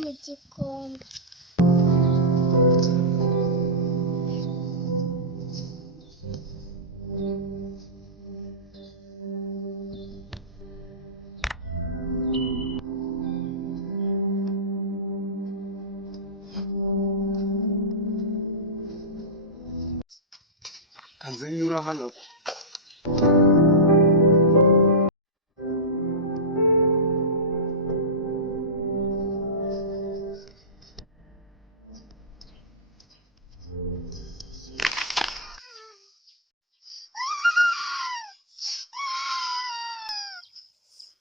mu gikombe. Kanze nyura hano.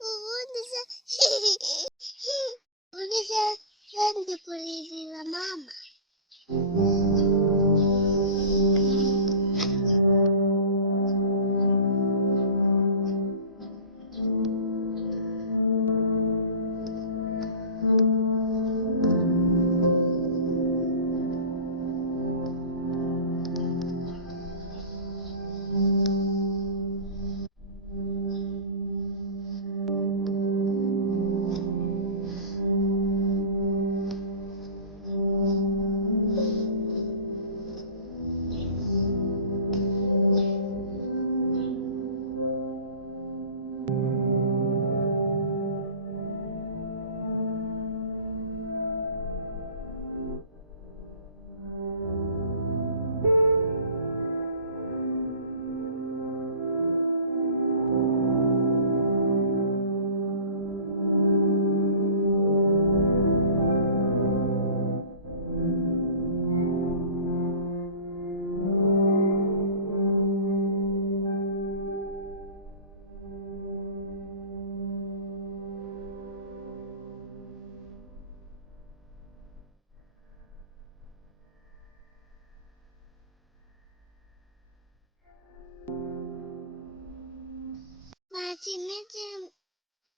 Ubundi se ndi kurira mama.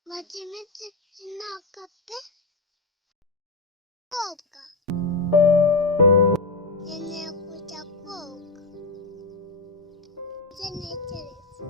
Macimizi sinakate koga. Nene kuja koga. Nene teresa.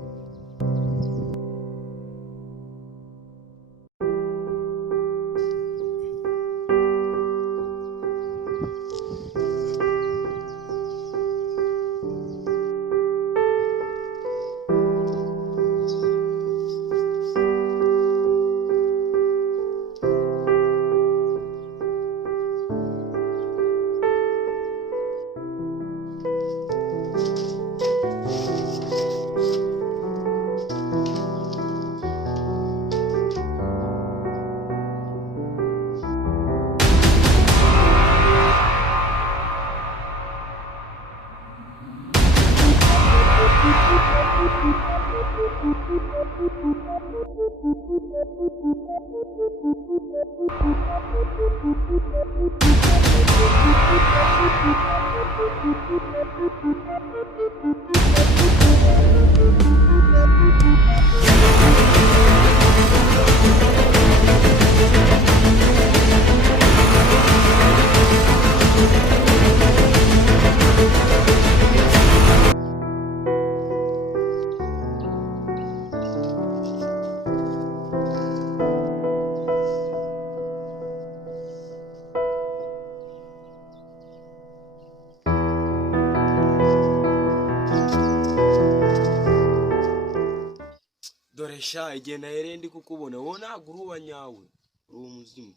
Doresha igihe nahere ndi kukubona wowe ntabwo uri uwanyawe uri umuzimu.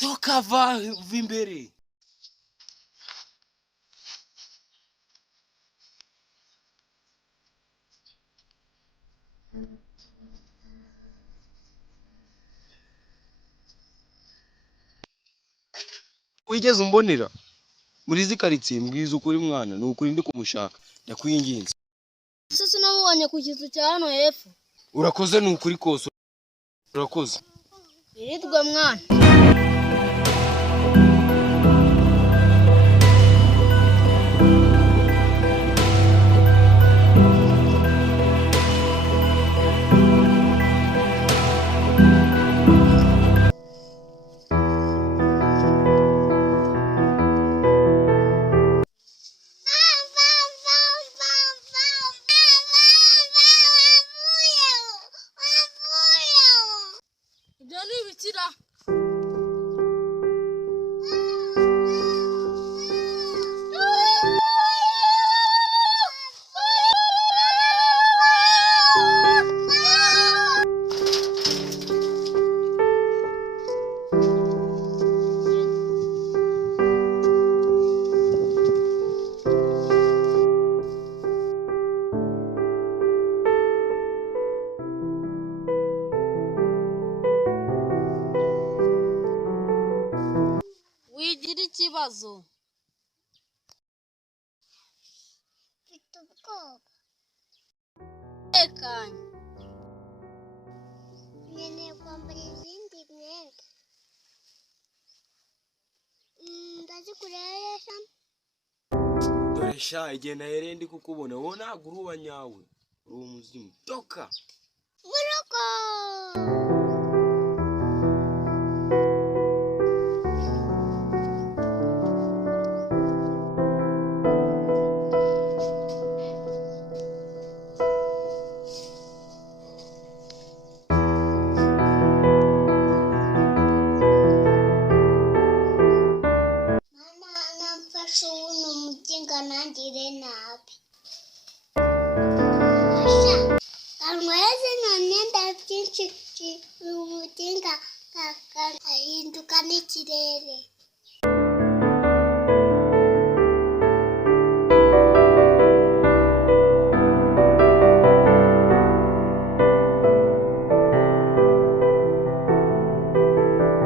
Toka va imbere. Wigeze umbonera muri izi karitsiye? Mbwiza ukuri mwana, ni ukuri ndi kumushaka, ndakwinginze. Sasa namubonye ku kizu cya hano hepfo. Urakoze, ni ukuri kose urakoze. Iritwe mwana. koga? Tekanye. Nkeneye kwambara izindi myenda. Ndazikuresha. Dore sha igihe nahereye ndi kukubona wowe ntabwo uri uwa nyawe uri umuzimu toka Murugo. Nangire nabi. Asha, kanweze nonenda byinshi umutinga ahinduka n'ikirere.